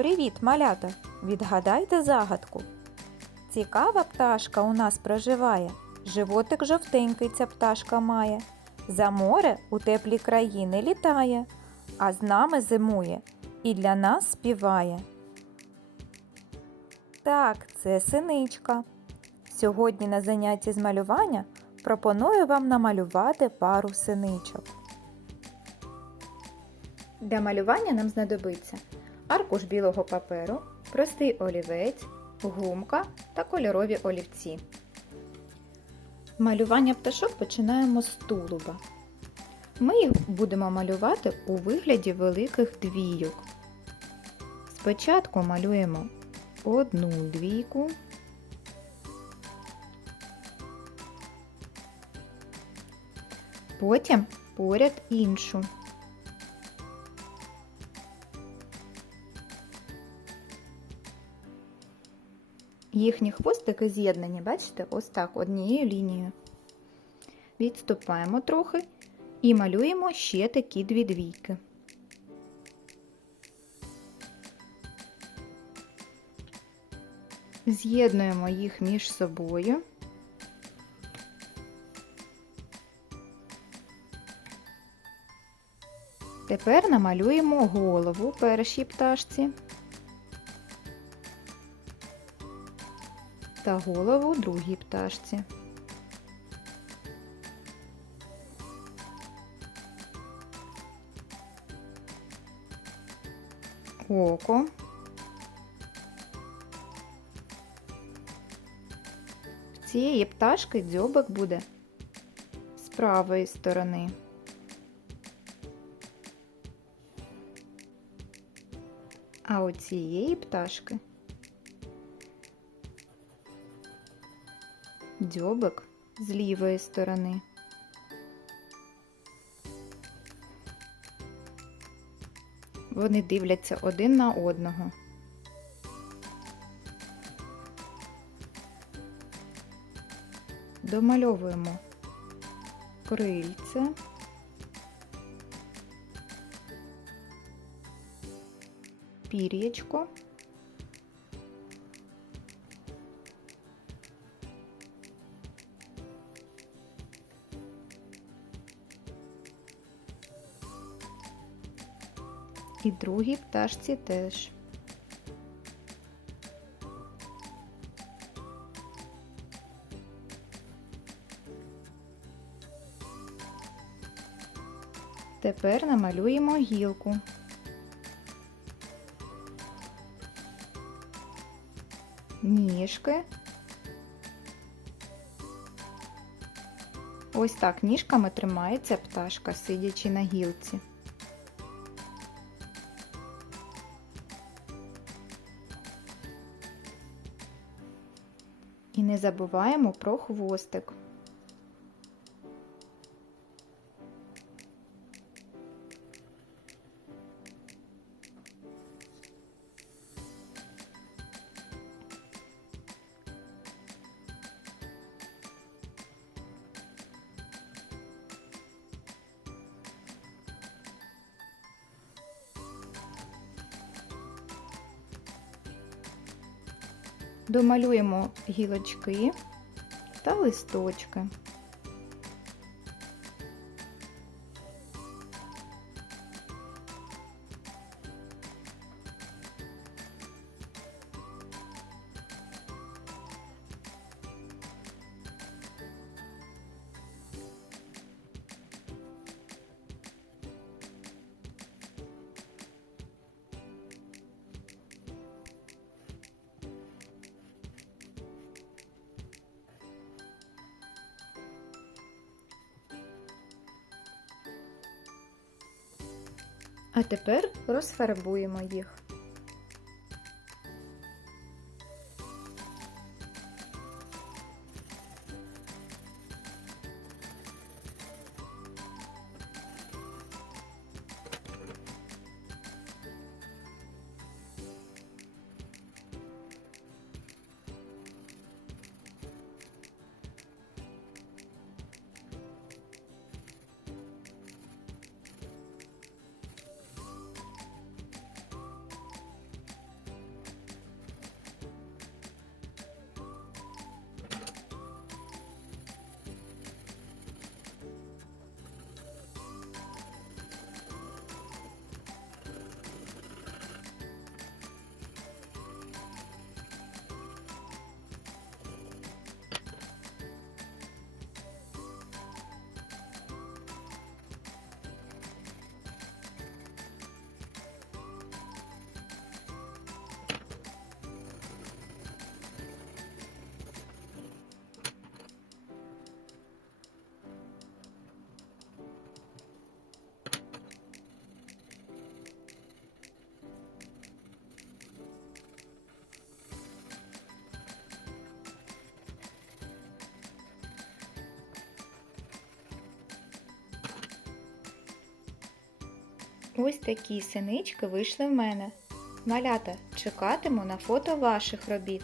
Привіт, малята! Відгадайте загадку. Цікава пташка у нас проживає. Животик жовтенький ця пташка має. За море у теплі країни літає, а з нами зимує і для нас співає. Так, це синичка. Сьогодні на занятті з малювання пропоную вам намалювати пару синичок. Для малювання нам знадобиться аркуш білого паперу, простий олівець, гумка та кольорові олівці. Малювання пташок починаємо з тулуба. Ми їх будемо малювати у вигляді великих двійок. Спочатку малюємо одну двійку, потім поряд іншу. Їхні хвостики з'єднані, бачите, ось так однією лінією. Відступаємо трохи і малюємо ще такі дві двійки. З'єднуємо їх між собою. Тепер намалюємо голову першій пташці. Та голову другій пташці. Око. В цієї пташки дзьобик буде з правої сторони. А у цієї пташки дзьобик з лівої сторони. Вони дивляться один на одного. Домальовуємо крильце. Пір'ячко. І другій пташці теж. Тепер намалюємо гілку. Ніжки. Ось так ніжками тримається пташка, сидячи на гілці. Не забуваємо про хвостик. Домалюємо гілочки та листочки. А тепер розфарбуємо їх. Ось такі синички вийшли в мене. Малята, чекатиму на фото ваших робіт.